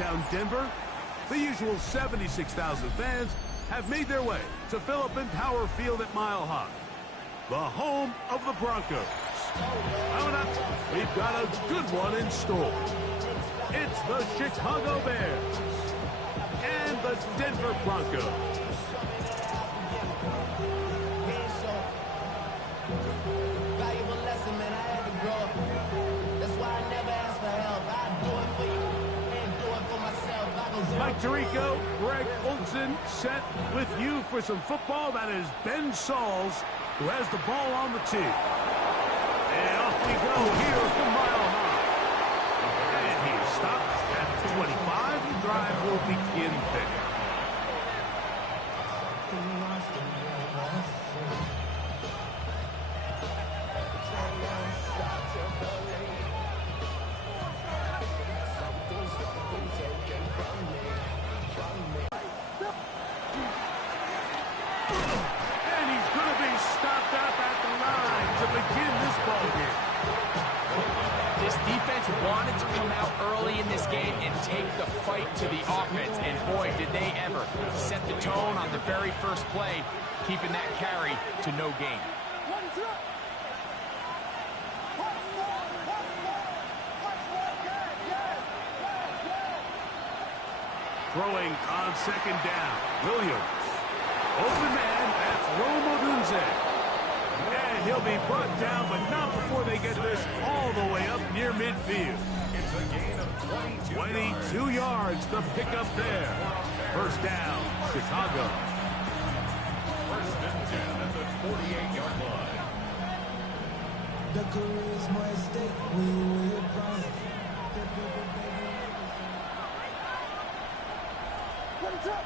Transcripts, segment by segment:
downtown Denver, the usual 76,000 fans have made their way to fill up Empower Field at Mile High, the home of the Broncos. Coming up, we've got a good one in store. It's the Chicago Bears and the Denver Broncos. Mike Tirico, Greg Olson set with you for some football. That is Ben Sauls, who has the ball on the tee. And off we go here from Mile High. And he stops at 25. The drive will begin there. Wanted to come out early in this game and take the fight to the offense, and boy, did they ever. Set the tone on the very first play, keeping that carry to no gain. Throwing on second down, Williams. Open man, that's Rome Odunze. And he'll be brought down, but not before they get this all the way up near midfield. It's a gain of 22 yards, the pickup there. First down, Chicago. First and 10 at the 48-yard line. The charisma is state, we will run. What's up?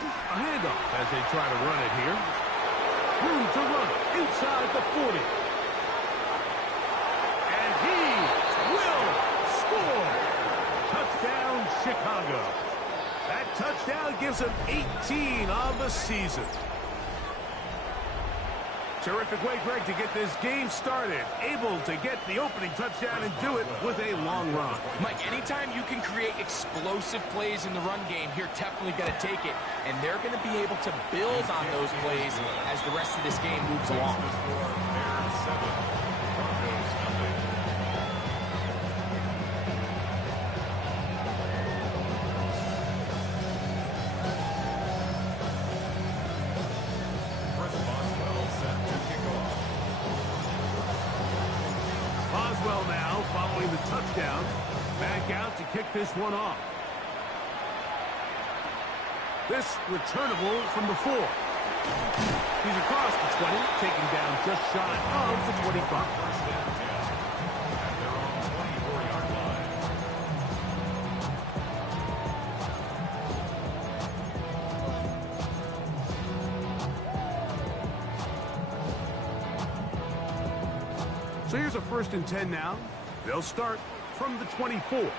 A handoff as they try to run it here. Room to run inside the 40. And he will score. Touchdown, Chicago. That touchdown gives him 18 on the season. Terrific way, Greg, to get this game started. Able to get the opening touchdown and do it with a long run. Mike, anytime you can create explosive plays in the run game, you're definitely going to take it. And they're going to be able to build on those plays as the rest of this game moves along. Now following the touchdown, back out to kick this one off. This returnable from the 4. He's across the 20, taken down just shy of the 25. First and 10 at their own 24-yard line. So here's a first and 10 now. They'll start from the 24.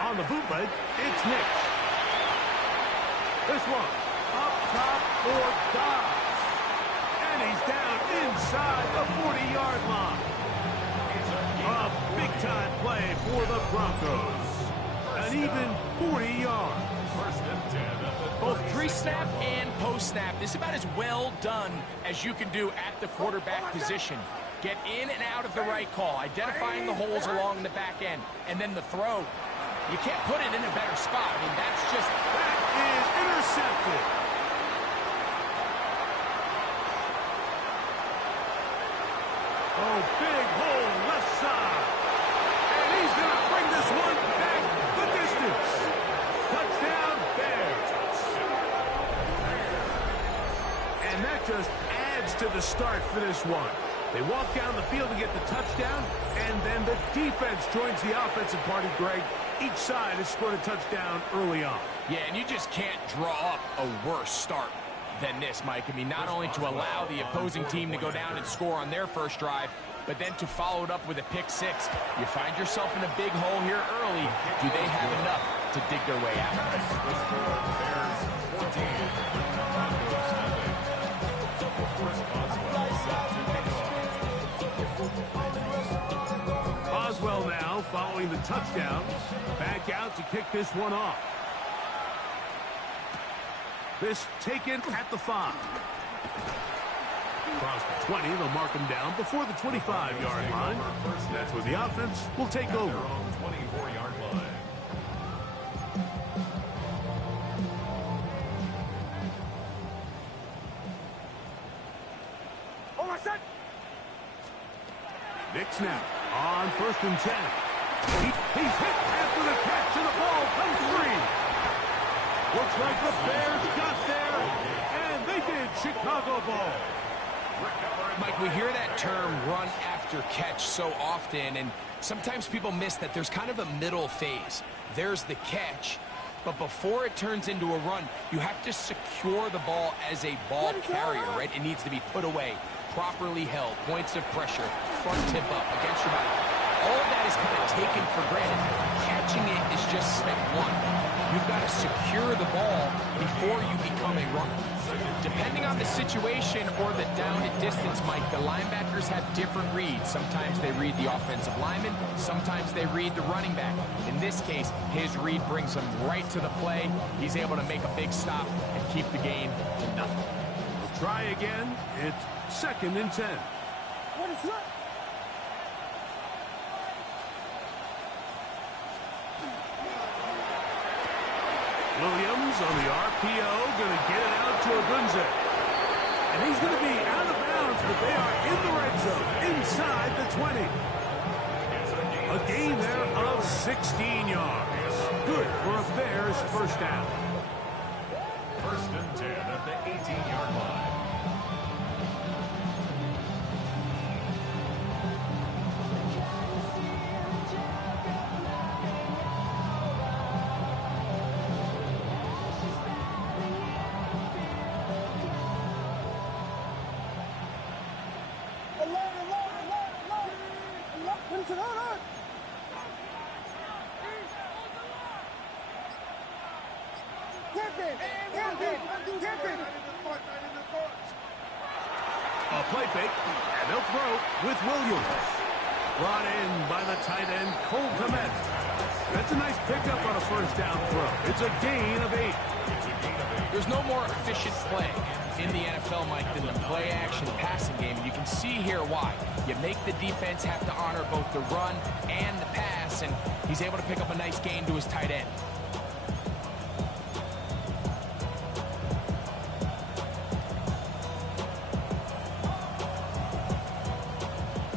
On the bootleg, it's Nix. This one, up top for Dobbs. And he's down inside the 40-yard line. A big-time play for the Broncos. An even 40 yards. First and 10. Both pre-snap and post-snap, this is about as well done as you can do at the quarterback position. Get in and out of the right call, identifying the holes along the back end, and then the throw. You can't put it in a better spot. I mean, that's just... That is intercepted. Oh, big hole left side. And he's going to bring this one back the distance. Touchdown, Bears. And that just adds to the start for this one. They walk down the field to get the touchdown, and then the defense joins the offensive party, Greg. Each side has scored a touchdown early on. Yeah, and you just can't draw up a worse start than this, Mike. I mean, not only to allow the opposing team to go down and score on their first drive, but then to follow it up with a pick six. You find yourself in a big hole here early. Do they have enough to dig their way out? scoring the touchdown. Back out to kick this one off. This taken at the 5. Across the 20, they'll mark him down before the 25-yard line. That's where the offense will take over. 24-yard line. Nick snap on 1st and 10. He's hit after the catch, and the ball comes free. Looks like the Bears got there, and they did. Chicago ball. Mike, we hear that term run after catch so often, and sometimes people miss that there's kind of a middle phase. There's the catch, but before it turns into a run, you have to secure the ball as a ball carrier, right? It needs to be put away, properly held, points of pressure, front tip up against your body. All of that is kind of taken for granted. Catching it is just step one. You've got to secure the ball before you become a runner. Depending on the situation or the down and distance, Mike, the linebackers have different reads. Sometimes they read the offensive lineman. Sometimes they read the running back. In this case, his read brings him right to the play. He's able to make a big stop and keep the gain to nothing. We'll try again. It's 2nd and 10. What is that? Williams on the RPO, going to get it out to Odunze. And he's going to be out of bounds, but they are in the red zone, inside the 20. A gain there of 16 yards. Good for a Bears first down. 1st and 10 at the 18-yard line. A play fake, and they'll throw with Williams. Brought in by the tight end, Cole Kmet. That's a nice pickup on a first down throw. It's a gain of 8. There's no more efficient play in the NFL, Mike, than the play-action passing game. And you can see here why. You make the defense have to honor both the run and the pass, and he's able to pick up a nice gain to his tight end.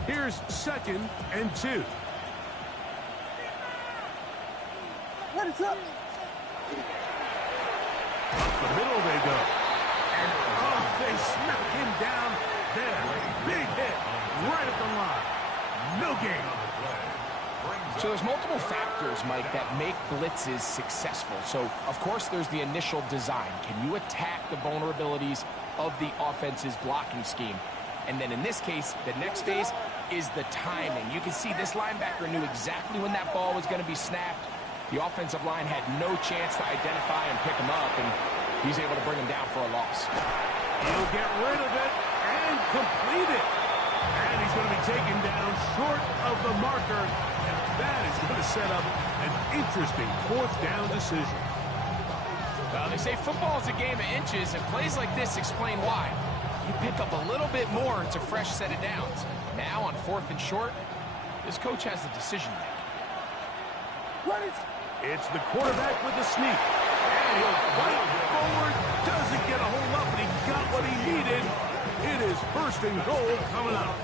Here's 2nd and 2. What is up? Up the middle they go. And, they smack him down there. Big hit right at the line. No gain. So there's multiple factors, Mike, that make blitzes successful. So, of course, there's the initial design. Can you attack the vulnerabilities of the offense's blocking scheme? And then in this case, the next phase is the timing. You can see this linebacker knew exactly when that ball was going to be snapped. The offensive line had no chance to identify and pick him up, and he's able to bring him down for a loss. He'll get rid of it and complete it. And he's going to be taken down short of the marker, and that is going to set up an interesting 4th down decision. Well, they say football is a game of inches, and plays like this explain why. You pick up a little bit more, it's a fresh set of downs. Now on 4th and short, this coach has a decision to make. It's the quarterback with the sneak. And he'll fight forward. Doesn't get a hold up, but he got what he needed. It is 1st and goal coming up.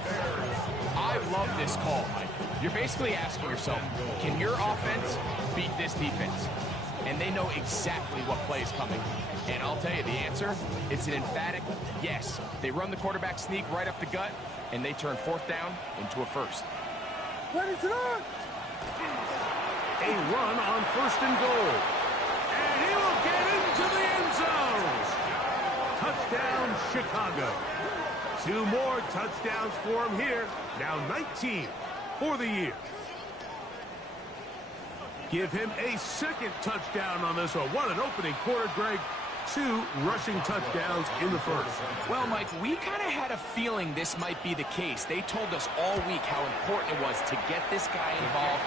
I love this call, Mike. You're basically asking yourself, can your offense beat this defense? And they know exactly what play is coming. And I'll tell you the answer, it's an emphatic yes. They run the quarterback sneak right up the gut, and they turn 4th down into a 1st. A run on 1st and goal. And he will get into the end zone. Touchdown, Chicago. 2 more touchdowns for him here. Now 19 for the year. Give him a 2nd touchdown on this one. What an opening quarter, Greg. 2 rushing touchdowns in the first. Well, Mike, we kind of had a feeling this might be the case. They told us all week how important it was to get this guy involved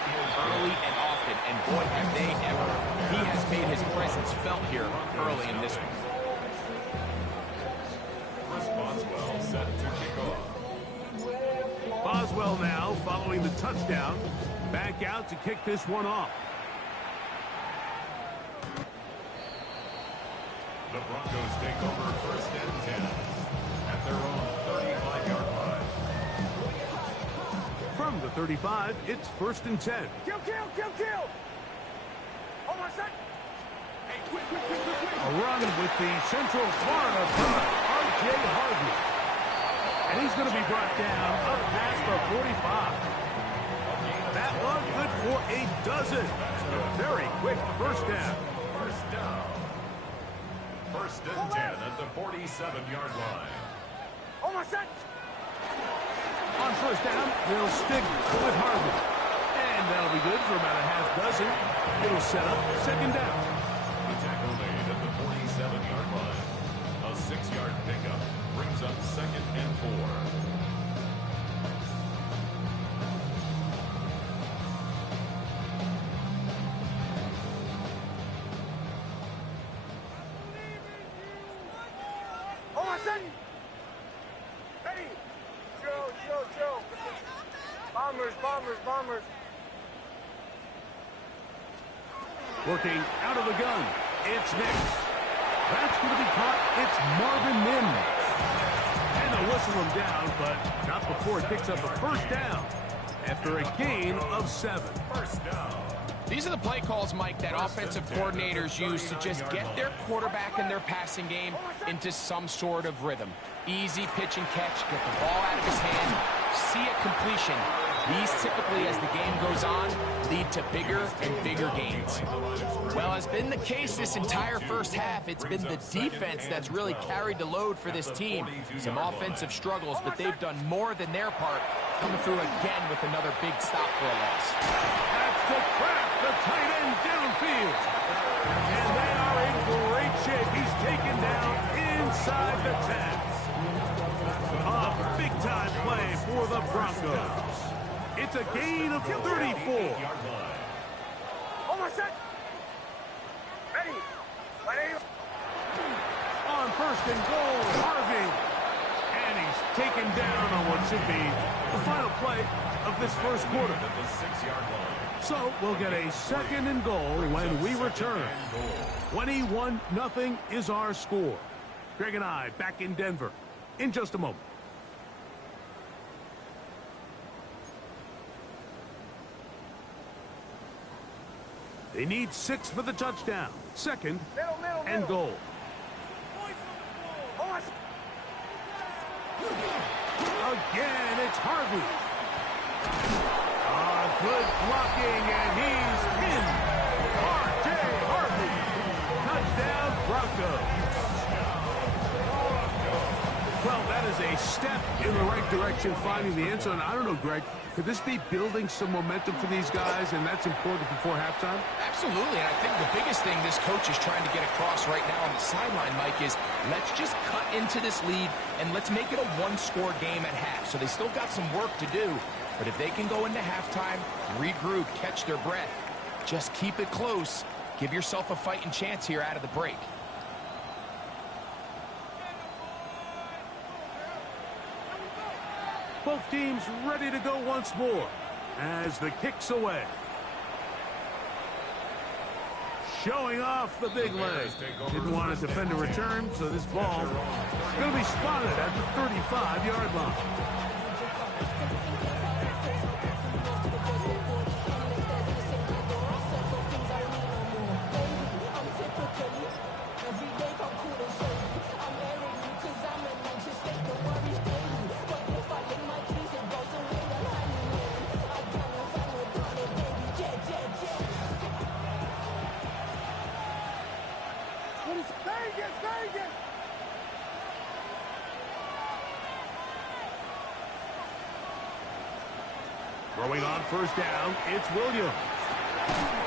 early and often, and boy, have they ever. He has made his presence felt here early in this one. Boswell set to kick off. Boswell now following the touchdown. Back out to kick this one off. The Broncos take over first and 10 at their own 35-yard line. From the 35, it's first and 10. Kill, kill, kill, kill. Hold on a sec. A run with the Central Florida product, R.J. Harvey. And he's going to be brought down up past the 45. That one good for a dozen. A very quick first down. First down. First and 10 at the 47-yard line. Hold on a sec. On first down, they'll stick with Harvey. And that'll be good for about a half dozen. It'll set up second down. The tackle made at the 47-yard line. A 6-yard pickup brings up second and 4. Hold on a sec. Ready. Joe. Bombers. Working out of the gun. It's Nix. That's going to be caught. It's Marvin Mims. And they'll whistle him down, but not before it picks up a first down after a gain of 7. First down. These are the play calls, Mike, that offensive coordinators use to just get their quarterback and their passing game into some sort of rhythm. Easy pitch and catch, get the ball out of his hand, see a completion. These typically, as the game goes on, lead to bigger and bigger gains. Well, as been the case this entire first half, it's been the defense that's really carried the load for this team. Some offensive struggles, but they've done more than their part, coming through again with another big stop for a loss. That's to Kraft, the tight end downfield. And they are in great shape. He's taken down inside the 10. A big-time play for the Broncos. It's a gain of 34. Hold on a sec. Ready. On first and goal, Harvey. And he's taken down on what should be the final play of this first quarter. At the 6-yard line. So we'll get a second and goal when we return. 21-0 is our score. Greg and I back in Denver in just a moment. They need 6 for the touchdown. Second and goal. Again, it's Harvey. Good blocking, and he's in. R.J. Harvey. Touchdown, Broncos. Well, that is a step in the right direction, finding the end zone. I don't know, Greg. Could this be building some momentum for these guys, and that's important before halftime? Absolutely, and I think the biggest thing this coach is trying to get across right now on the sideline, Mike, is let's just cut into this lead, and let's make it a one-score game at half. So they still got some work to do, but if they can go into halftime, regroup, catch their breath, just keep it close, give yourself a fighting chance here out of the break. Both teams ready to go once more as the kick's away. Showing off the big leg. Didn't want to defend a return, so this ball is going to be spotted at the 35-yard line. Throwing on first down, it's Williams.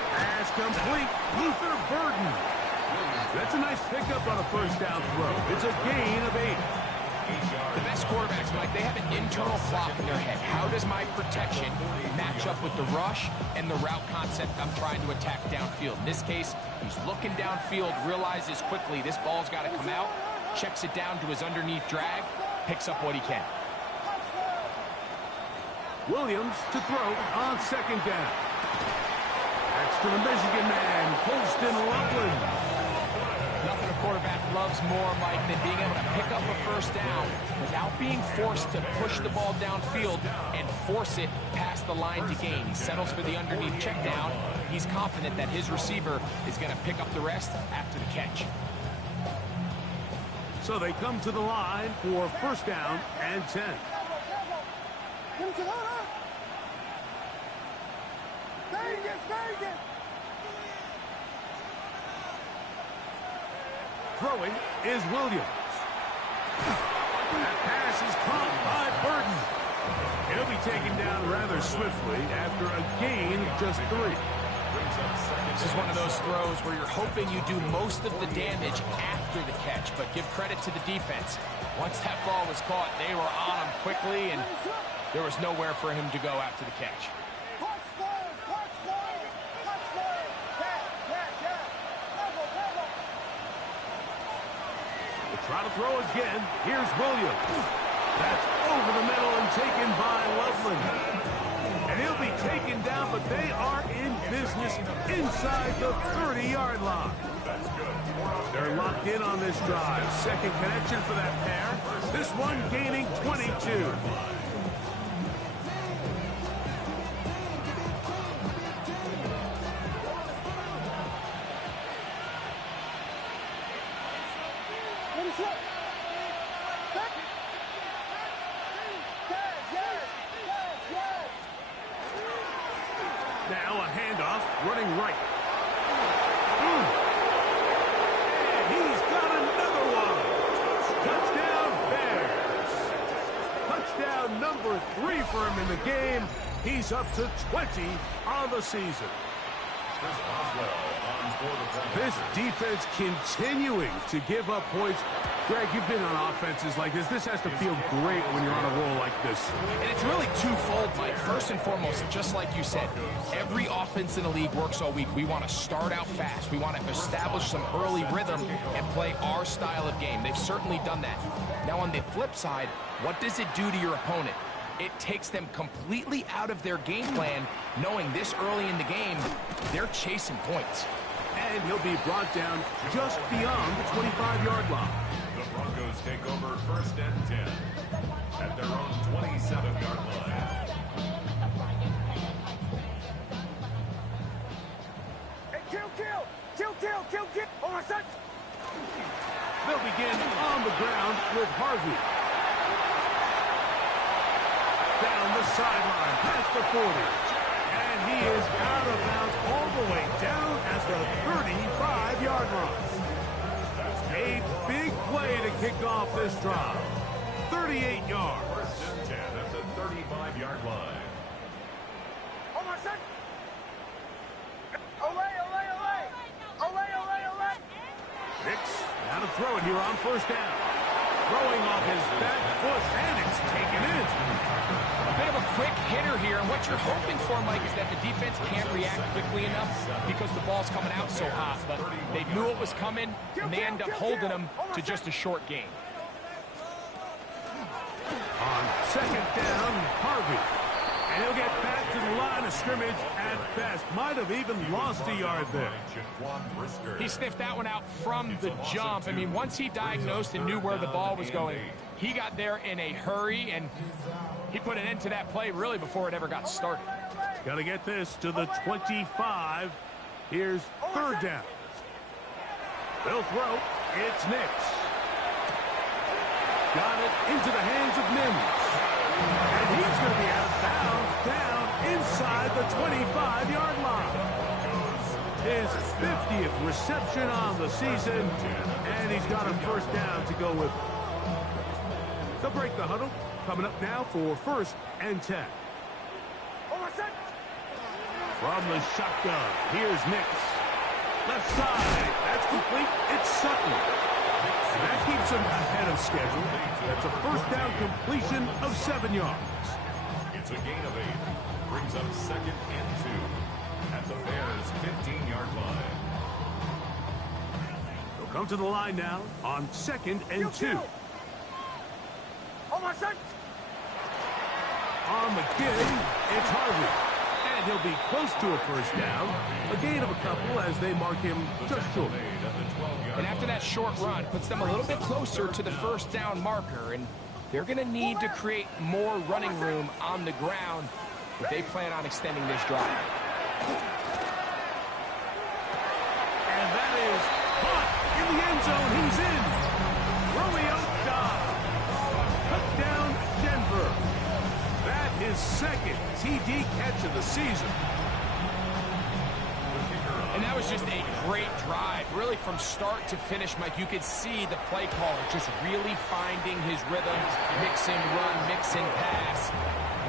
Pass complete, Luther Burden. That's a nice pickup on a first down throw. It's a gain of 8. The best quarterbacks, Mike, they have an internal clock in their head. How does my protection match up with the rush and the route concept I'm trying to attack downfield? In this case, he's looking downfield, realizes quickly this ball's got to come out, checks it down to his underneath drag, picks up what he can. Williams to throw on second down. That's to the Michigan man, Colston Loveland. Nothing a quarterback loves more, Mike, than being able to pick up a first down without being forced to push the ball downfield and force it past the line to gain. He settles for the underneath check down. He's confident that his receiver is going to pick up the rest after the catch. So they come to the line for first down and 10. Throwing is Williams. That pass is caught by Burton. He'll be taken down rather swiftly after a gain of just 3. This is one of those throws where you're hoping you do most of the damage after the catch, but give credit to the defense. Once that ball was caught, they were on him quickly, and there was nowhere for him to go after the catch. Try to throw again. Here's Williams. That's over the middle and taken by Loveland. And he'll be taken down, but they are in business inside the 30-yard line. They're locked in on this drive. Second connection for that pair. This one gaining 22. Now a handoff, running right. And he's got another one. Touchdown Bears. Touchdown number 3 for him in the game. He's up to 20 on the season. This defense continuing to give up points. Greg, you've been on offenses like this. This has to feel great when you're on a roll like this. And it's really twofold, Mike. First and foremost, just like you said, every offense in the league works all week. We want to start out fast. We want to establish some early rhythm and play our style of game. They've certainly done that. Now, on the flip side, what does it do to your opponent? It takes them completely out of their game plan, knowing this early in the game, they're chasing points. And he'll be brought down just beyond the 25-yard line. The Broncos take over first and 10 at their own 27-yard line. Hey, kill. Oh, my son. They'll begin on the ground with Harvey. Down the sideline, past the 40. And he is out of bounds all the way down at the 35-yard line. A big play to kick off this drive. 38 yards. First and 10 at the 35-yard line. Oh, my son. Olay. Hicks, now to throw it here on first down. Throwing off his back foot, and it's taken in. A bit of a quick hitter here, and what you're hoping for, Mike, is that the defense can't react quickly enough because the ball's coming out so hot. But they knew it was coming, and they end up holding them to just a short gain. On second down, Harvey. And he'll get back to the line of scrimmage at best. Might have even lost a yard there. He sniffed that one out from the jump. I mean, once he diagnosed and knew where the ball was going, he got there in a hurry, and he put an end to that play really before it ever got started. Got to get this to the 25. Here's third down. They'll throw. It's Nix. Got it into the hands of Mims. And he's going to be out of bounds down inside the 25-yard line. His 50th reception on the season, and he's got a first down to go with. They'll break the huddle. Coming up now for first and 10. From the shotgun, here's Nix. Left side. That's complete. It's Sutton. And that keeps him ahead of schedule. That's a first down completion of 7 yards. It's a gain of 8. Brings up 2nd and 2 at the Bears' 15-yard line. They'll come to the line now on 2nd and 2. On my son. On the kick, it's Harvey. And he'll be close to a first down. A gain of a couple as they mark him just short. And after that short run, puts them a little bit closer to the first down marker. And they're going to need to create more running room on the ground if they plan on extending this drive. And that is caught in the end zone. He's in. Romeo Dobbs. Touchdown, Denver. That is 2nd TD catch of the season. And that was just a great drive. Really from start to finish, Mike, you could see the play caller just really finding his rhythm, mixing run, mixing pass.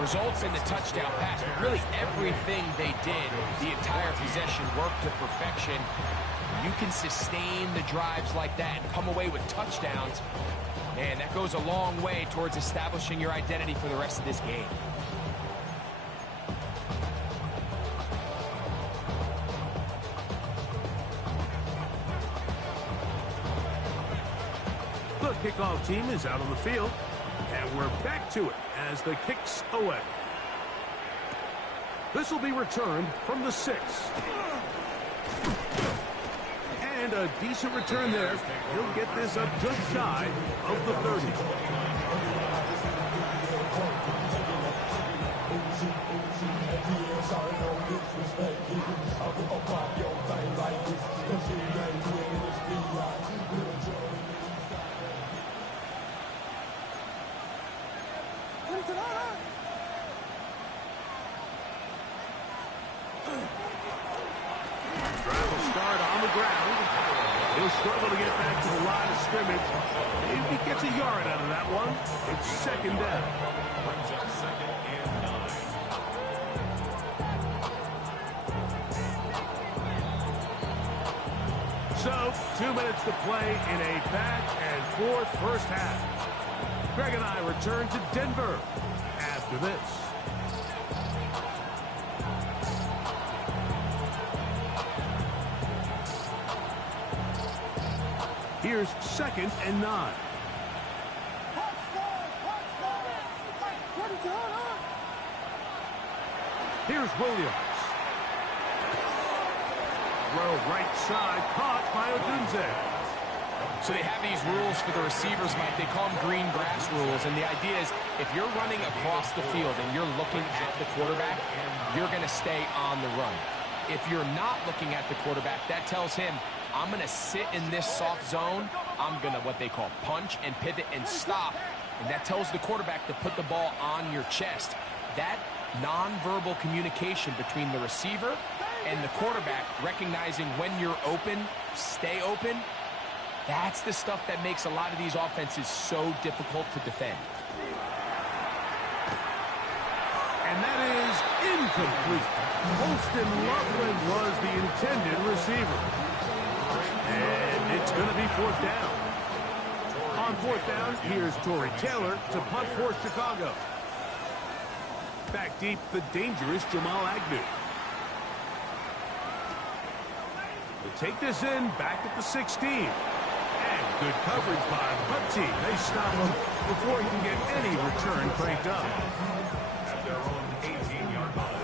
Results in the touchdown pass, but really everything they did, the entire possession worked to perfection. You can sustain the drives like that and come away with touchdowns. Man, that goes a long way towards establishing your identity for the rest of this game. The kickoff team is out on the field, and we're back to it as the kick's away. This will be returned from the 6. And a decent return there. He'll get this up just shy of the 30. Drive will start on the ground. He'll struggle to get back to the line of scrimmage. Maybe he gets a yard out of that one. It's 2nd down. Brings up 2nd and 9. So, 2 minutes to play in a back-and-forth first half. Greg and I return to Denver after this. Here's 2nd and 9. Here's Williams. Throw right side, caught by Odunze. So they have these rules for the receivers, Mike. They call them green grass rules. And the idea is if you're running across the field and you're looking at the quarterback, you're going to stay on the run. If you're not looking at the quarterback, that tells him, I'm going to sit in this soft zone. I'm going to what they call punch and pivot and stop. And that tells the quarterback to put the ball on your chest. That nonverbal communication between the receiver and the quarterback, recognizing when you're open, stay open, that's the stuff that makes a lot of these offenses so difficult to defend. And that is incomplete. Holston Loveland was the intended receiver. And it's going to be 4th down. On 4th down, here's Torrey Taylor to punt for Chicago. Back deep, the dangerous Jamal Agnew. They take this in back at the 16. And good coverage by the punt team. They stop him before he can get any return cranked up. At their own 18-yard line.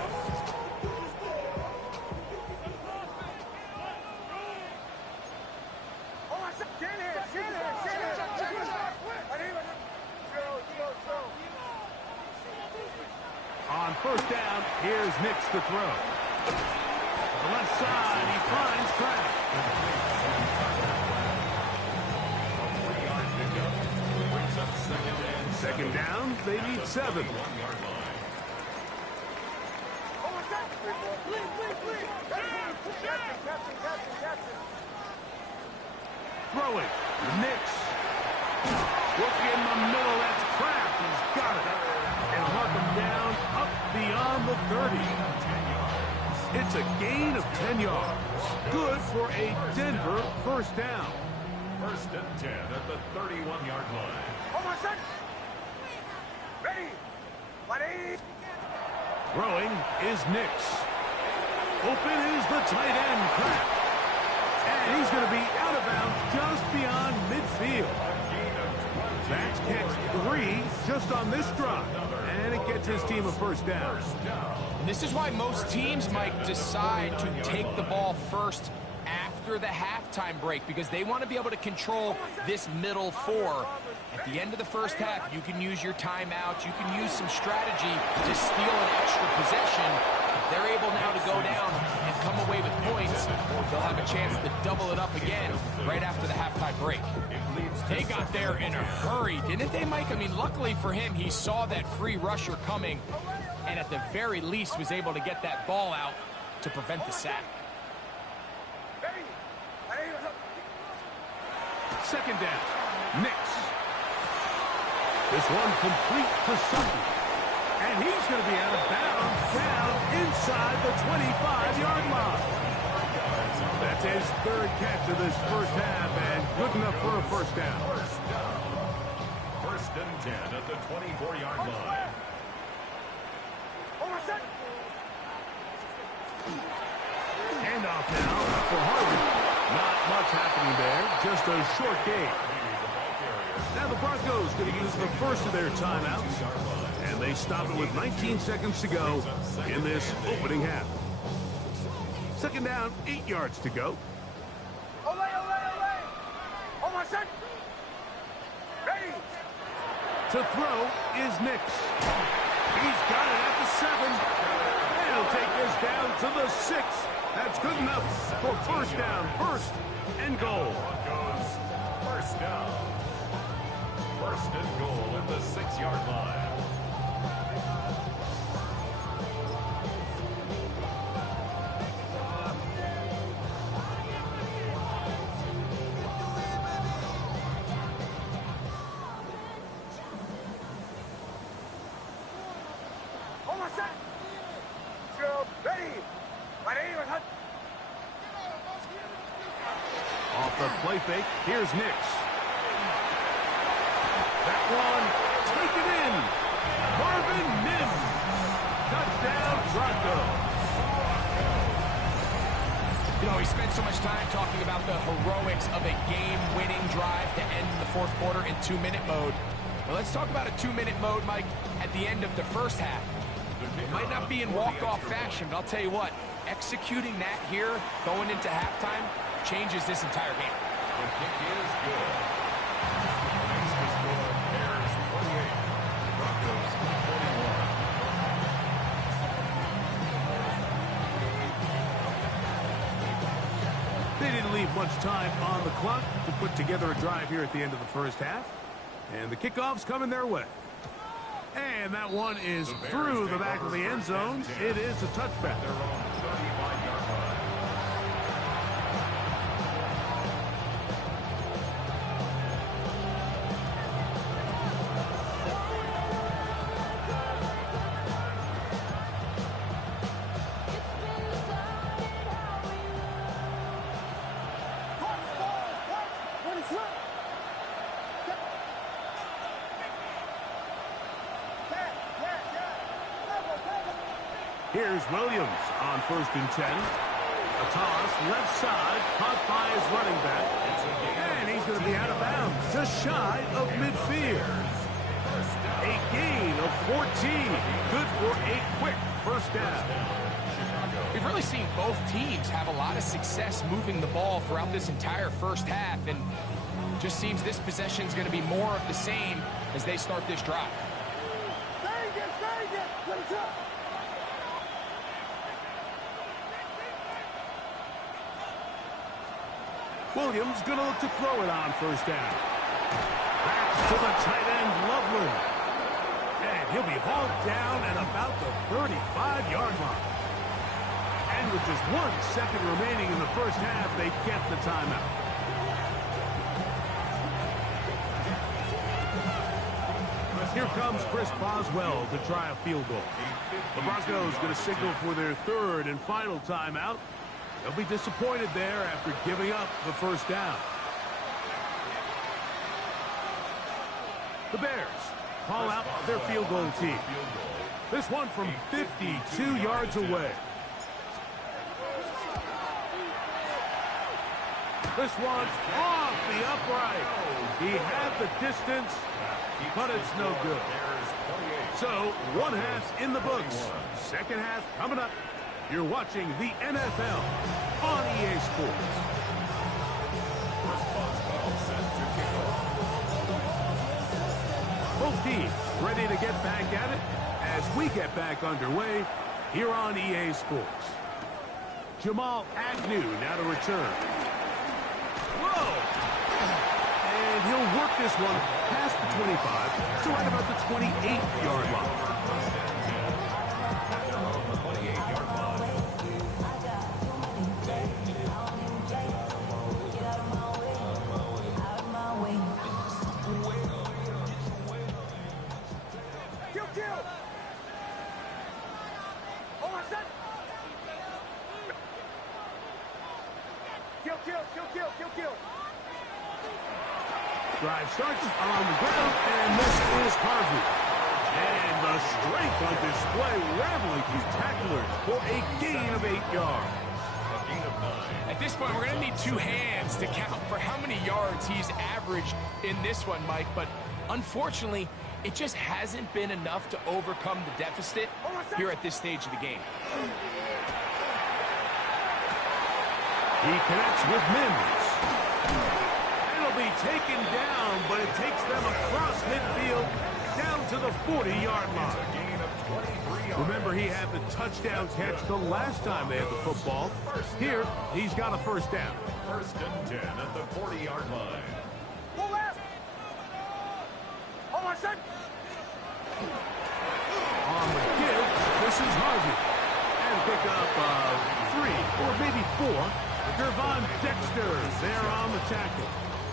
On 1st down, here's Nix to throw. To the left side, he finds Kraft. 3-yard pickup. Brings up 2nd and 2nd down, they need 7. 1-yard line. Throwing, Nix. Look in the middle, that's Kraft. He's got it. And mark him down up beyond the 30. 10 yards. It's a gain of 10 yards. Good for a Denver first down. First and 10 at the 31-yard line. Hold on, son. Ready. Ready. Throwing is Nix. Open is the tight end, Kraft. And he's going to be out of bounds just beyond midfield. That's catch 3 just on this drive. And it gets his team a first down. And this is why most teams might decide to take the ball first after the halftime break, because they want to be able to control this middle 4. At the end of the first half, you can use your timeout. You can use some strategy to steal an extra possession. If they're able now to go down and come away with points, they'll have a chance to double it up again right after the halftime break. They got there in a hurry, didn't they, Mike? I mean, luckily for him, he saw that free rusher coming, and at the very least was able to get that ball out to prevent the sack. Second down. Nix. This one complete to Sutton. And he's going to be out of bounds down inside the 25-yard line. That's his third catch of this first half, and good enough for a first down. First and 10 at the 24-yard line. Hold on, son. Handoff now for Harvey. Not much happening there, just a short gain. Now the Broncos going to use the first of their timeouts, and they stop it with 19 seconds to go in this opening half. Second down, 8 yards to go. Ole, ole, ole. Hold on, son. Ready. To throw is Nix. He's got it at the 7. And he'll take this down to the 6. That's good enough for first down, first and goal. Broncos, first down. First and goal at the 6-yard line. Hold on, son. Go. Ready. Ready. Off the play fake, here's Nix. That one, taken in. Marvin Mims. Touchdown, Broncos. You know, we spent so much time talking about the heroics of a game-winning drive to end the fourth quarter in 2-minute mode. Well, let's talk about a 2-minute mode, Mike, at the end of the first half. It might not be in walk-off fashion, but I'll tell you what, executing that here, going into halftime, changes this entire game. The kick is good. Makes the score Bears 28, Broncos 41. They didn't leave much time on the clock to put together a drive here at the end of the first half. And the kickoff's coming their way. And that one is through the back of the end zone. It is a touchback. Their own 35-yard line. Here's Williams on first and 10. A toss, left side, caught by his running back. And he's going to be out of bounds, just shy of midfield. A gain of 14. Good for a quick first down. We've really seen both teams have a lot of success moving the ball throughout this entire first half, and just seems this possession is going to be more of the same as they start this drive. Williams going to look to throw it on first down. Back to the tight end, Loveland. And he'll be hauled down at about the 35-yard line. And with just 1 second remaining in the first half, they get the timeout. Let's hear Here comes Chris Boswell to try a field goal. The Broncos going to signal for their third and final timeout. They'll be disappointed there after giving up the first down. The Bears call out their field goal team. This one from 52 yards away. This one's off the upright. He had the distance, but it's no good. So, one half in the books. Second half coming up. You're watching the NFL on EA Sports. Both teams ready to get back at it as we get back underway here on EA Sports. Jamal Agnew now to return. Whoa! And he'll work this one past the 25 to right about the 28-yard line. Kill. Drive starts on the ground, and this is Harvey. And the strength on display, rattling through tacklers for a gain of 8 yards. At this point, we're going to need two hands to count for how many yards he's averaged in this one, Mike. But unfortunately, it just hasn't been enough to overcome the deficit here at this stage of the game. He connects with Mims. It'll be taken down, but it takes them across midfield down to the 40-yard line. Remember, he had the touchdown catch the last time they had the football. Here, he's got a first down. First and 10 at the 40-yard line. Pull left. On set. On the give, this is Harvey. And pick up 3 or maybe 4. Gervon Dexter there on the tackle.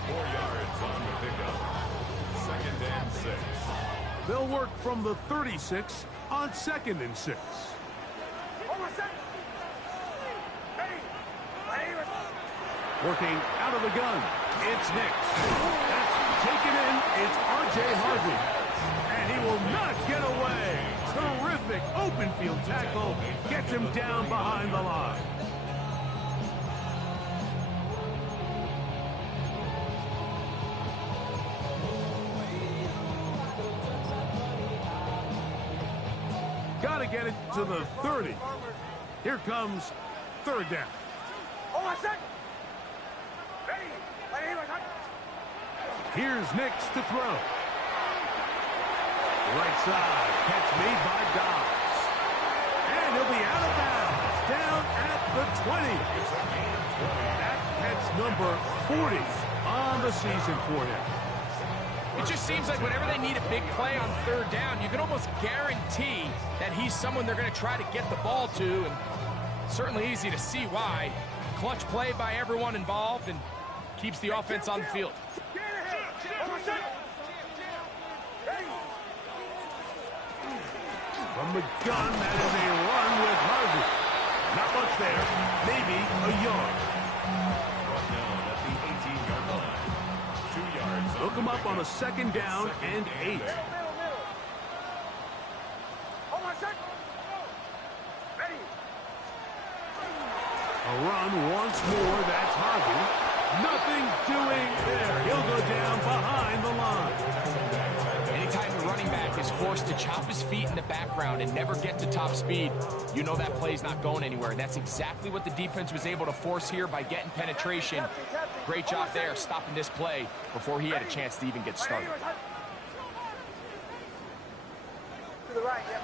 4 yards on the pickup. Second and 6. They'll work from the 36 on 2nd and 6. Working out of the gun. It's Nix. That's taken in. It's R.J. Harvey. And he will not get away. Terrific open field tackle. Gets him down behind the line. Got to get it to the 30. Here comes third down. Here's Nix to throw. Right side, catch made by Dobbs. And he'll be out of bounds, down at the 20. That catch number 40 on the season for him. It just seems like whenever they need a big play on third down, you can almost guarantee that he's someone they're going to try to get the ball to, and certainly easy to see why. Clutch play by everyone involved and keeps the offense on the field. From the gun, that is a run with Harvey. Not much there, maybe a yard. Brought down at the 18-yard line. 2 yards. Look him up on a second down and 8. A run once more, that's Harvey. Nothing doing there. He'll go down behind the line. Anytime the running back is forced to chop his feet in the background and never get to top speed, you know that play's not going anywhere. And that's exactly what the defense was able to force here by getting penetration. Great job there, stopping this play before he had a chance to even get started. To the right, yep.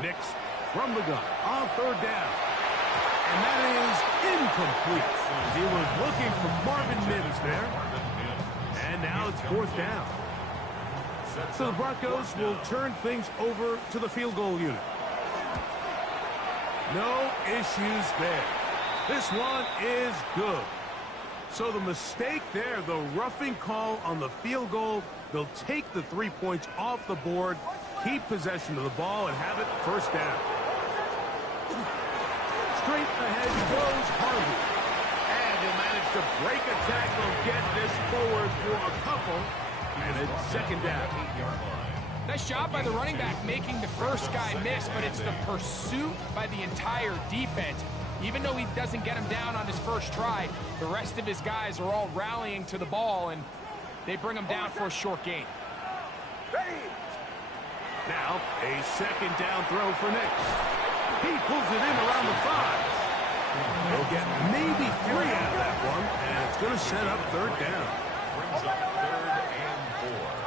Nix from the gun on third down. And that is incomplete. He was looking for Marvin Mims there. And now it's fourth down. So the Broncos will turn things over to the field goal unit. No issues there. This one is good. So the mistake there, the roughing call on the field goal, they'll take the 3 points off the board, keep possession of the ball, and have it first down. Straight ahead goes Harvey. And he'll manage to break a tackle, get this forward for a couple, and it's second down. Nice job by the running back making the first guy miss, but it's the pursuit by the entire defense. Even though he doesn't get him down on his first try, the rest of his guys are all rallying to the ball, and they bring him down for a short gain. Now, a second down throw for Nix. He pulls it in around the 5. He'll get maybe 3 out of that one, and it's going to set up third down. Brings up 3rd and 4.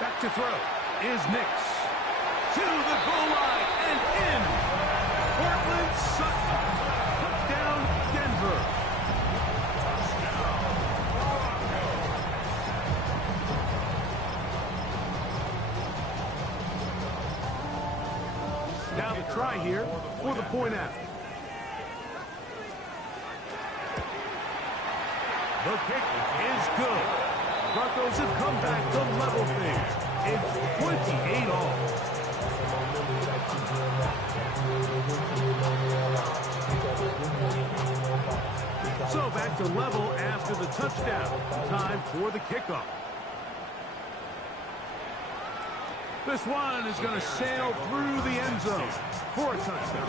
Back to throw is Nix. To the goal line and in. Portland Sutton. Touchdown, Denver. Now the try here for the point after. The kick is good. Broncos have come back to level things. It's 28 all. So back to level after the touchdown. Time for the kickoff. This one is going to sail through the end zone for a touchdown.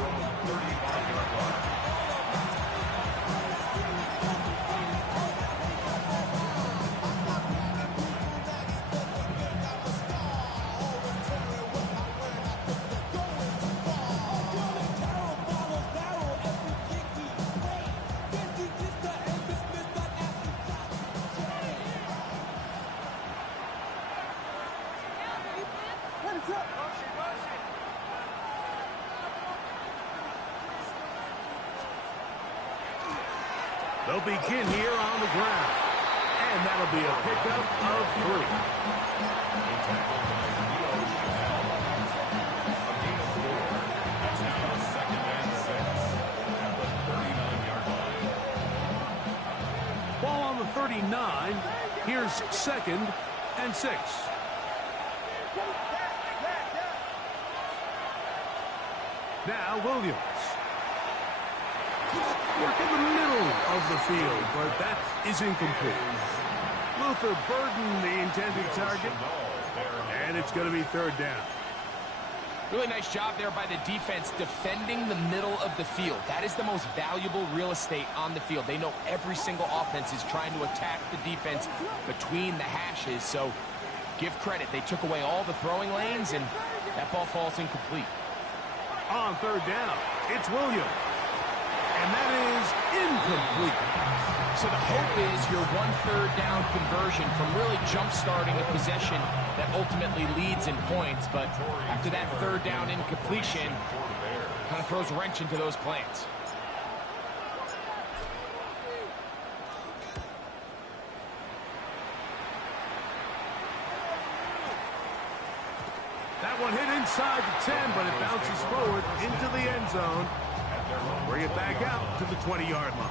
They'll begin here on the ground. And that'll be a pickup of 3. Ball on the 39. Here's 2nd and 6. Now Williams. Work in the middle of the field, but that is incomplete. Luther Burden, the intended target, and it's going to be third down. Really nice job there by the defense defending the middle of the field. That is the most valuable real estate on the field. They know every single offense is trying to attack the defense between the hashes, so give credit. They took away all the throwing lanes, and that ball falls incomplete. On third down, it's Williams. And that is incomplete. So the hope is your 1/3 down conversion from really jump-starting a possession that ultimately leads in points. But after that 3rd down incompletion, kind of throws a wrench into those plans. That one hit inside the 10, but it bounces forward into the end zone. Bring it back out to the 20-yard line.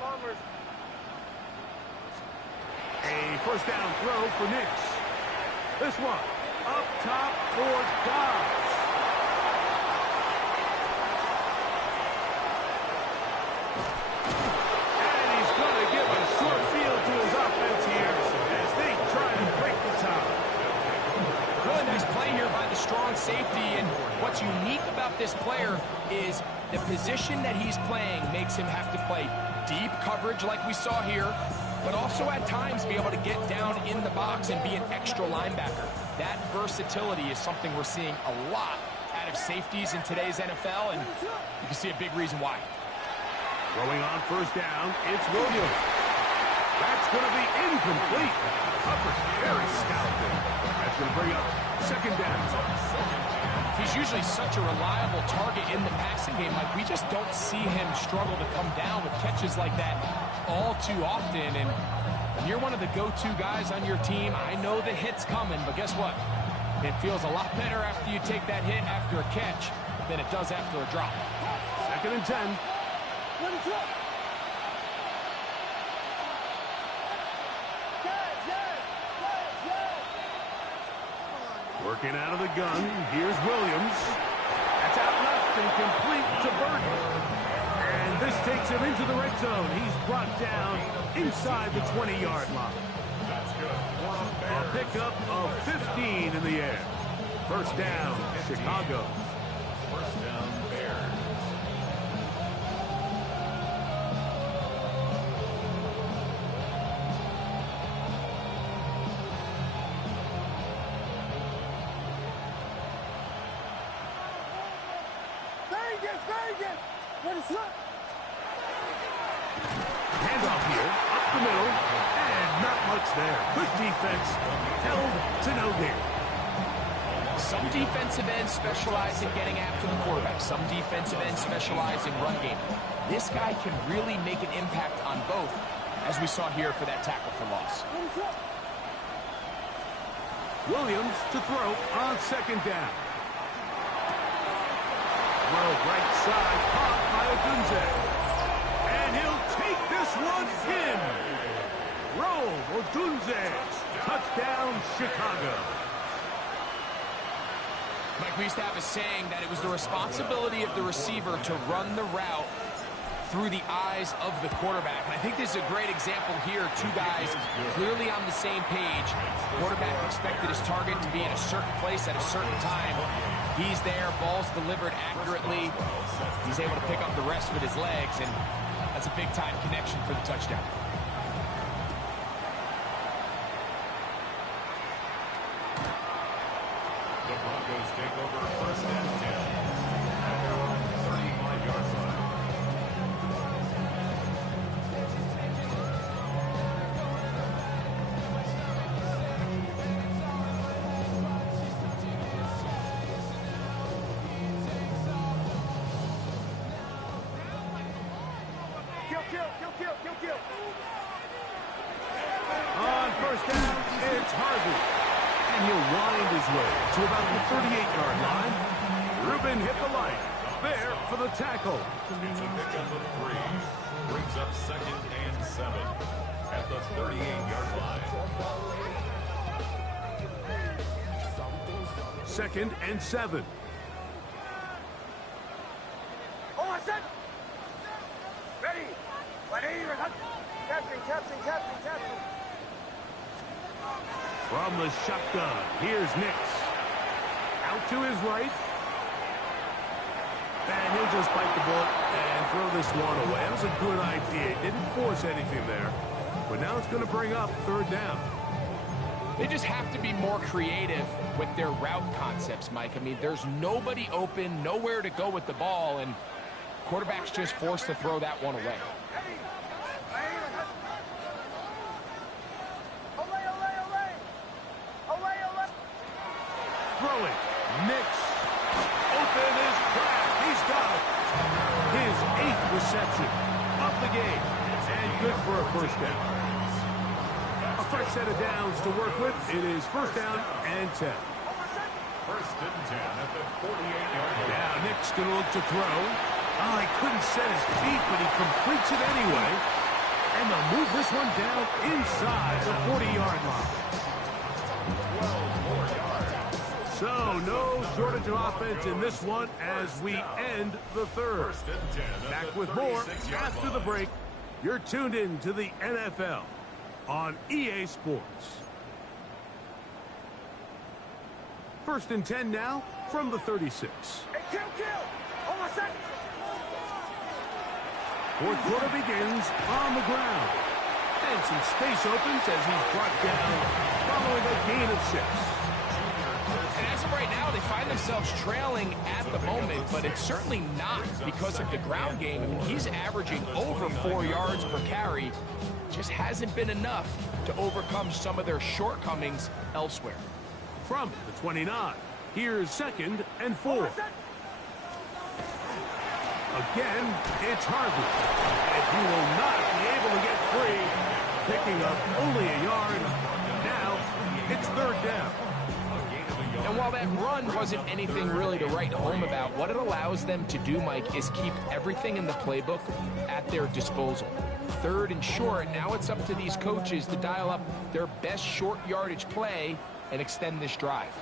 Bombers. A first down throw for Nix. This one up top for Dobbs. And he's going to give a short field to his offense here as they try to break the tie. Really nice play here by the strong safety, and what's unique about this player is the position that he's playing makes him have to play deep coverage like we saw here, but also at times be able to get down in the box and be an extra linebacker. That versatility is something we're seeing a lot out of safeties in today's NFL, and you can see a big reason why. Throwing on first down, it's Williams. That's going to be incomplete. Coverage very stout there. That's going to bring up second down. He's usually such a reliable target in the passing game. Like, we just don't see him struggle to come down with catches like that all too often. And when you're one of the go-to guys on your team, I know the hit's coming, but guess what? It feels a lot better after you take that hit after a catch than it does after a drop. Second and 10. Working out of the gun, here's Williams. That's out left and complete to Burton. And this takes him into the red zone. He's brought down inside the 20-yard line. That's good. A pickup of 15 in the air. First down, Chicago. First down, Bears. Handoff here, up the middle, and not much there. Good defense, held to no gain. Some defensive ends specialize in getting after the quarterback. Some defensive ends specialize in run game. This guy can really make an impact on both, as we saw here for that tackle for loss. Williams to throw on second down. Throw right side, caught by Odunze. And he'll take this one in. Roll, Odunze. Touchdown, Chicago. Mike, we used to have a saying that it was the responsibility of the receiver to run the route through the eyes of the quarterback. And I think this is a great example here. Two guys clearly on the same page. Quarterback expected his target to be in a certain place at a certain time. He's there, ball's delivered accurately. He's able to pick up the rest with his legs, and that's a big-time connection for the touchdown. The Broncos take over first and 10 at their own 35-yard line. Kill. On first down, it's Harvey. And he'll wind his way to about the 38-yard line. Rubin hit the light. There for the tackle. It's a pickup of 3. Brings up second and 7 at the 38-yard line. Second and 7. Ready. Captain. From the shotgun, here's Nix. Out to his right. And he'll just bite the bullet and throw this one away. That was a good idea. Didn't force anything there. But now it's going to bring up third down. They just have to be more creative with their route concepts, Mike. I mean, there's nobody open, nowhere to go with the ball, and quarterback's just forced to throw that one away. Throwing. Nix. Open is cracked. He's got it. His 8th reception of the game. And good for a first down. A fresh set of downs to work with. It is first down and 10. First and 10 at the 48-yard line. Now Nick's going to look to throw. Oh, he couldn't set his feet, but he completes it anyway. And they'll move this one down inside the 40-yard line. 12 more yards. So no shortage of offense in this one as we end the third. First and 10 at Back the with more 36-yard after the line. break. You're tuned in to the NFL on EA Sports. First and 10 now from the 36. Kill. Almost set. Fourth quarter begins on the ground. And some space opens as he's brought down following a gain of 6. And as of right now, they finally find themselves trailing at the moment, but it's certainly not because of the ground game. I mean, he's averaging over 4 yards per carry. Just hasn't been enough to overcome some of their shortcomings elsewhere. From the 29, here's 2nd and 4. Again, it's Harvey. And he will not be able to get free, picking up only a yard. Now, it's 3rd down. And while that run wasn't anything really to write home about, what it allows them to do, Mike, is keep everything in the playbook at their disposal. 3rd and short, now it's up to these coaches to dial up their best short yardage play and extend this drive.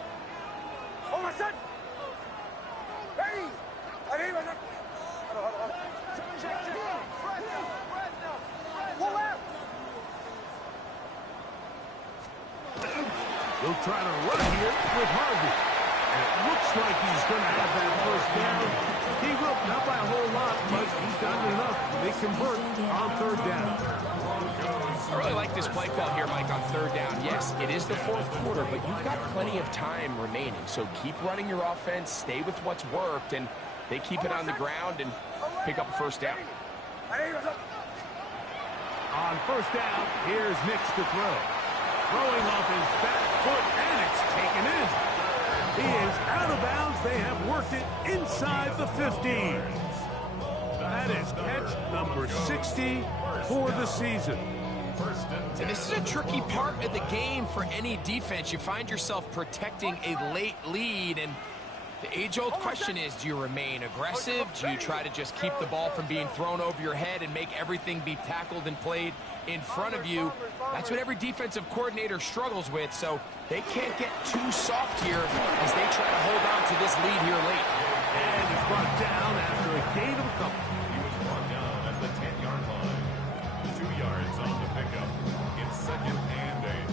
Oh, my son! Hey! He'll try to run here with Harvey. And it looks like he's going to have that 1st down. He will, not by a whole lot, but he's done enough. They convert on 3rd down. I really like this play call here, Mike, on 3rd down. Yes, it is the 4th quarter, but you've got plenty of time remaining. So keep running your offense, stay with what's worked, and they keep it on the ground and pick up a 1st down. On 1st down, here's Nix to throw. Throwing off his back foot, and it's taken in. He is out of bounds. They have worked it inside the 15. That is catch number 60 for the season. And this is a tricky part of the game for any defense. You find yourself protecting a late lead, and the age-old question is, do you remain aggressive? Do you try to just keep the ball from being thrown over your head and make everything be tackled and played in front of you? That's what every defensive coordinator struggles with, so they can't get too soft here as they try to hold on to this lead here late. And he's brought down after a gain of a couple. He was brought down at the 10-yard line. 2 yards on the pickup. It's 2nd and 8.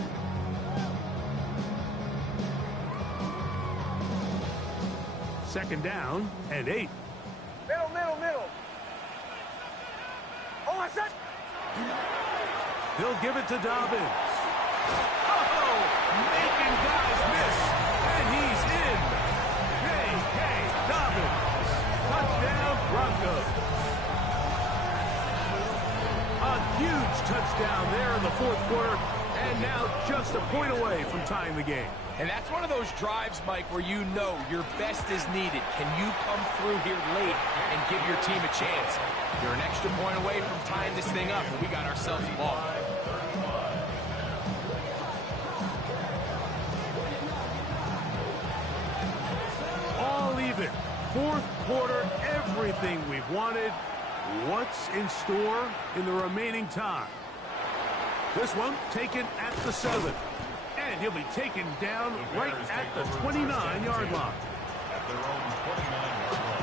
Second down and 8. Middle. Oh, my son! He'll give it to Dobbins. Oh, making guys miss, and he's in. J.K. Dobbins. Touchdown, Broncos. A huge touchdown there in the 4th quarter, and now just a point away from tying the game. And that's one of those drives, Mike, where you know your best is needed. Can you come through here late and give your team a chance? You're an extra point away from tying this thing up, and we got ourselves a ball. All even. 4th quarter, everything we've wanted. What's in store in the remaining time? This one taken at the 7. And he'll be taken down right at the 29-yard line. At their own 29-yard line.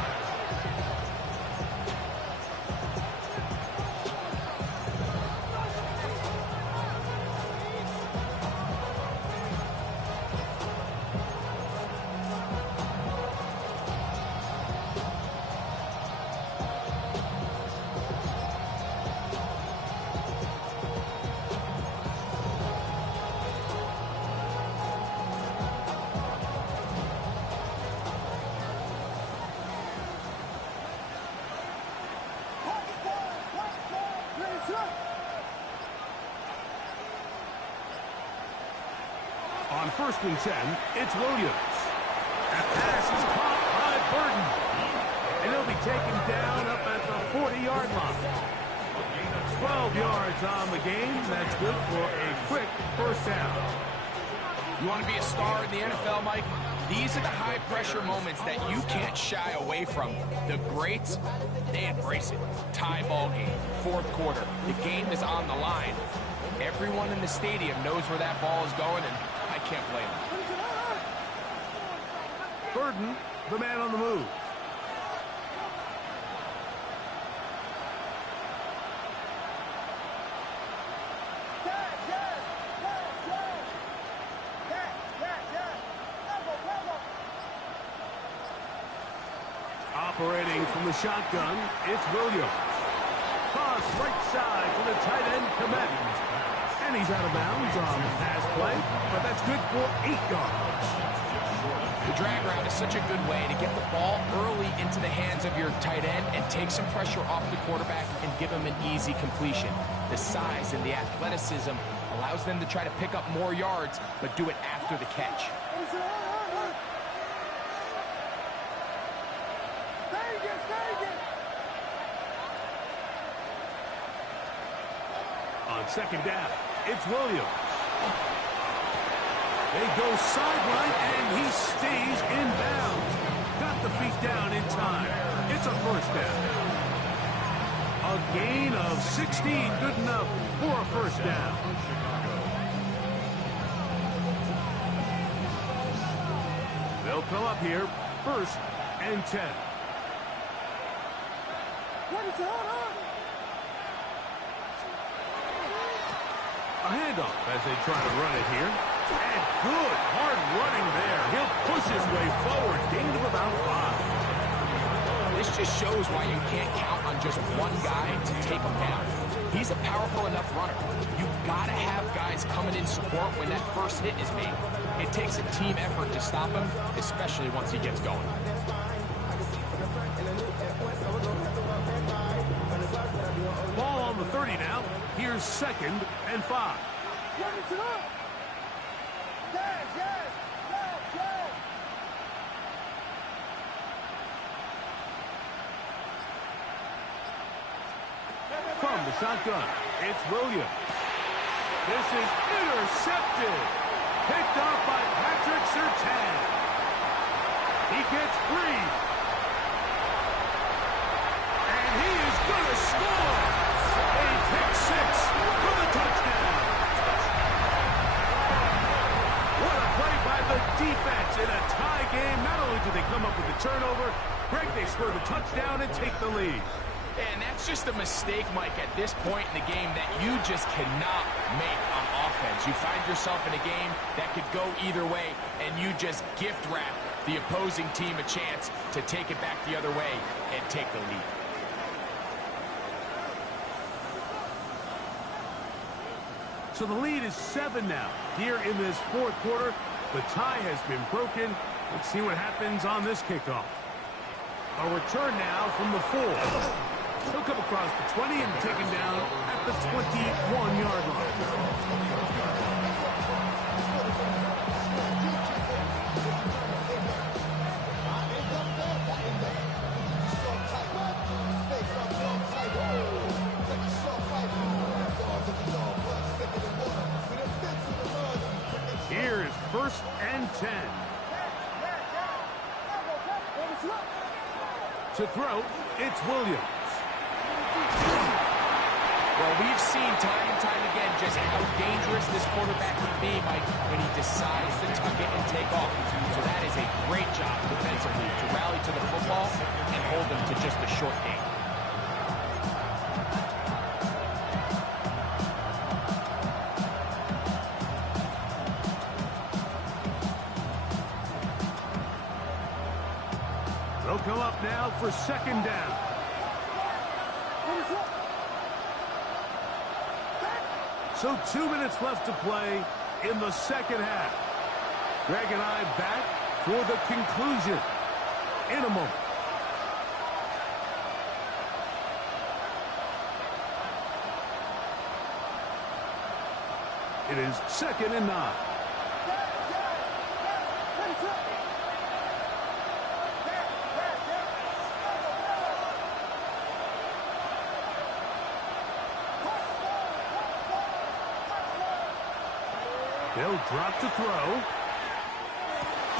On 1st and 10, it's Williams. That pass is caught by Burton. And he'll be taken down up at the 40-yard line. 12 yards on the game. That's good for a quick 1st down. You want to be a star in the NFL, Mike? These are the high-pressure moments that you can't shy away from. The greats, they embrace it. Tie ball game, 4th quarter. The game is on the line. Everyone in the stadium knows where that ball is going, and I can't blame them. Burton, the man on the move. Operating from the shotgun, it's Williams. Cross right side to the tight end, Komet. And he's out of bounds on the pass play, but that's good for 8 yards. The drag route is such a good way to get the ball early into the hands of your tight end and take some pressure off the quarterback and give him an easy completion. The size and the athleticism allows them to try to pick up more yards, but do it after the catch. On second down, it's Williams. They go sideline, and he stays in bounds. Got the feet down in time. It's a first down. A gain of 16, good enough for a first down. They'll come up here, 1st and 10. A handoff as they try to run it here. And good, hard running there. He'll push his way forward. Gain of about 5. This just shows why you can't count on just one guy to take him down. He's a powerful enough runner. You've got to have guys coming in support when that first hit is made. It takes a team effort to stop him, especially once he gets going. Ball on the 30 now. Here's 2nd and 5. From the shotgun, it's Williams. This is intercepted. Picked off by Patrick Surtain. He gets free. And he is going to score. A pick 6 for the touchdown. What a play by the defense in a tie game. Not only did they come up with the turnover, Greg, they score the touchdown and take the lead. And that's just a mistake, Mike, at this point in the game that you just cannot make on offense. You find yourself in a game that could go either way, and you just gift wrap the opposing team a chance to take it back the other way and take the lead. So the lead is 7 now. Here in this 4th quarter, the tie has been broken. Let's see what happens on this kickoff. A return now from the 4. He'll come across the 20 and taken down at the 21-yard line. Here is 1st and 10. To throw, it's Williams. Well, we've seen time and time again just how dangerous this quarterback can be, Mike, when he decides to tuck it and take off. So that is a great job defensively to rally to the football and hold them to just a short game. They'll come up now for 2nd down. So 2 minutes left to play in the 2nd half. Greg and I back for the conclusion in a moment. It is 2nd and 9. They'll drop to throw.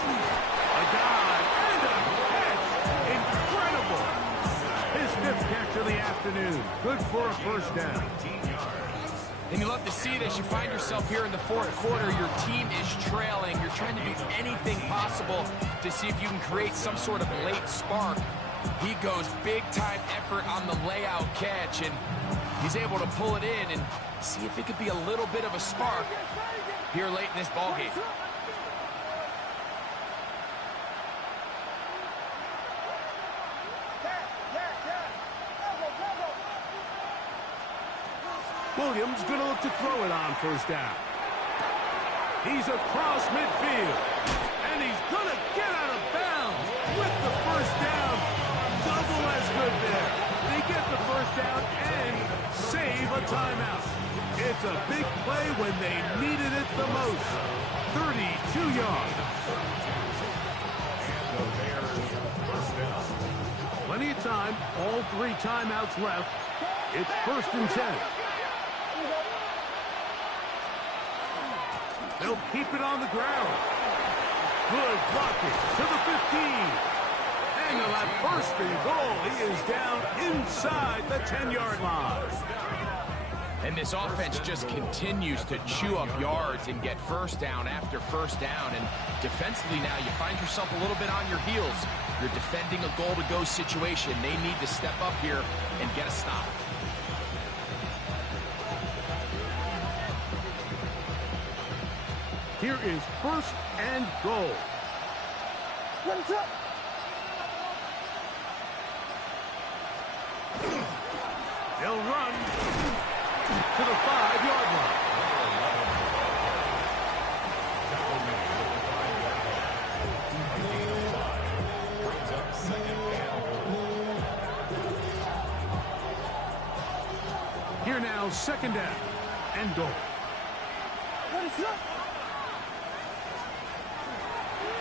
A dive and a catch. Incredible. His 5th catch of the afternoon. Good for a first down. And you love to see this. You find yourself here in the 4th quarter. Your team is trailing. You're trying to do anything possible to see if you can create some sort of late spark. He goes big-time effort on the layout catch, and he's able to pull it in and see if it could be a little bit of a spark here late in this ballgame. Williams going to look to throw it on 1st down. He's across midfield. And he's going to get out of bounds with the first down. Double as good there. They get the first down and save a timeout. It's a big play when they needed it the most. 32 yards. And the Bears first down. Plenty of time. All 3 timeouts left. It's 1st and 10. They'll keep it on the ground. Good blocking to the 15. And on that 1st and goal, he is down inside the 10-yard line. And this offense just continues to chew up yards and get first down after first down. And defensively now, you find yourself a little bit on your heels. You're defending a goal-to-go situation. They need to step up here and get a stop. Here is 1st and goal. What's up? They'll run to the 5-yard line. Brings up 2nd and goal. Here now, 2nd down and goal. What's up?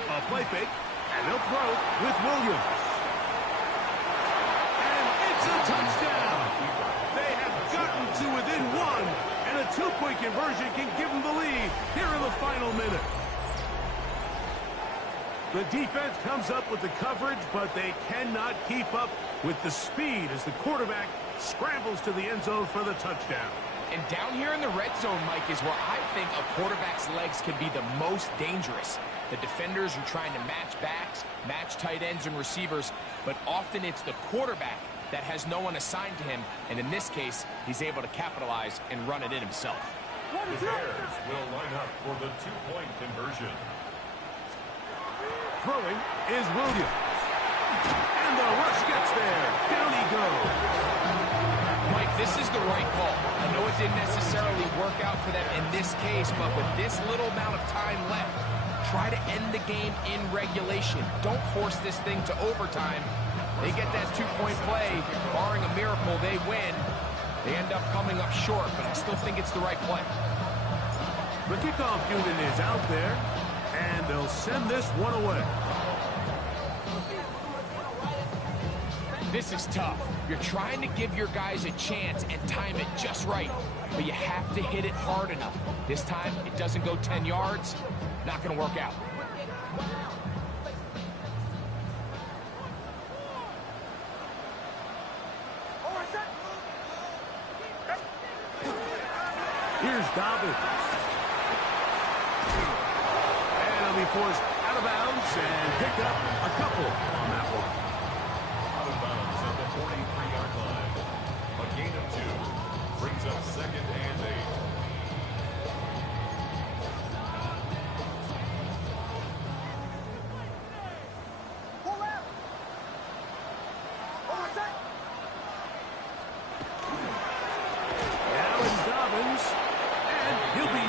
A play fake, and they'll throw with Williams. And it's a touchdown. They have gotten to within 1, and a 2-point conversion can give them the lead here in the final minute. The defense comes up with the coverage, but they cannot keep up with the speed as the quarterback scrambles to the end zone for the touchdown. And down here in the red zone, Mike, is where I think a quarterback's legs can be the most dangerous. The defenders are trying to match backs, match tight ends and receivers, but often it's the quarterback that has no one assigned to him, and in this case, he's able to capitalize and run it in himself. The Bears will line up for the 2-point conversion. Throwing is Williams. And the rush gets there. Down he goes. Mike, this is the right call. I know it didn't necessarily work out for them in this case, but with this little amount of time left, try to end the game in regulation. Don't force this thing to overtime. They get that 2-point play. Barring a miracle, they win. They end up coming up short, but I still think it's the right play. The kickoff unit is out there, and they'll send this one away. This is tough. You're trying to give your guys a chance and time it just right, but you have to hit it hard enough. This time, it doesn't go 10 yards. Not going to work out. Here's Dobbins. And he'll be forced out of bounds and pick up a couple on that one. Out of bounds at the 43-yard line. A gain of 2. Brings up 2nd and 8.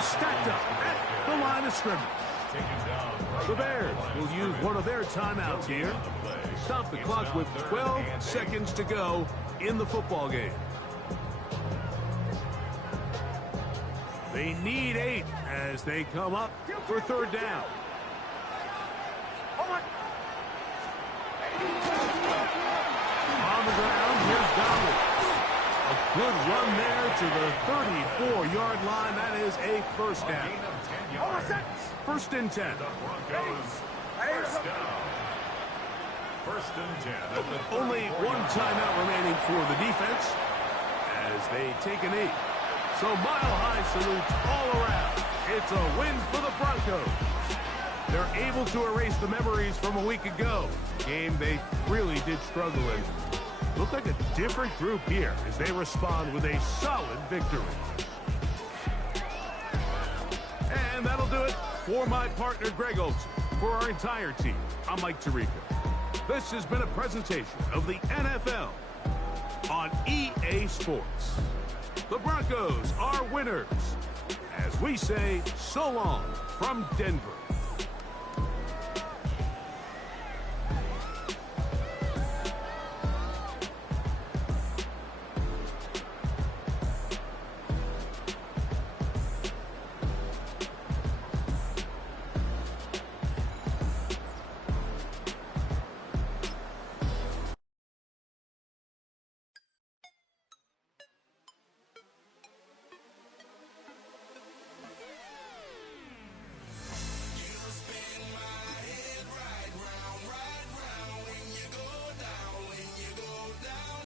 Stacked up at the line of scrimmage. The Bears will use one of their timeouts here. Stop the clock with 12 seconds to go in the football game. They need 8 as they come up for 3rd down. On the ground, here's Dobbins. A good run there to the 34-yard line. That is a first down. 1st and 10. The Broncos first down. 1st and 10. Only one timeout remaining for the defense as they take a knee. So mile-high salutes all around. It's a win for the Broncos. They're able to erase the memories from a week ago. Game they really did struggle in. Look like a different group here as they respond with a solid victory. And that'll do it for my partner, Greg Olson. For our entire team, I'm Mike Tirico. This has been a presentation of the NFL on EA Sports. The Broncos are winners. As we say, so long from Denver.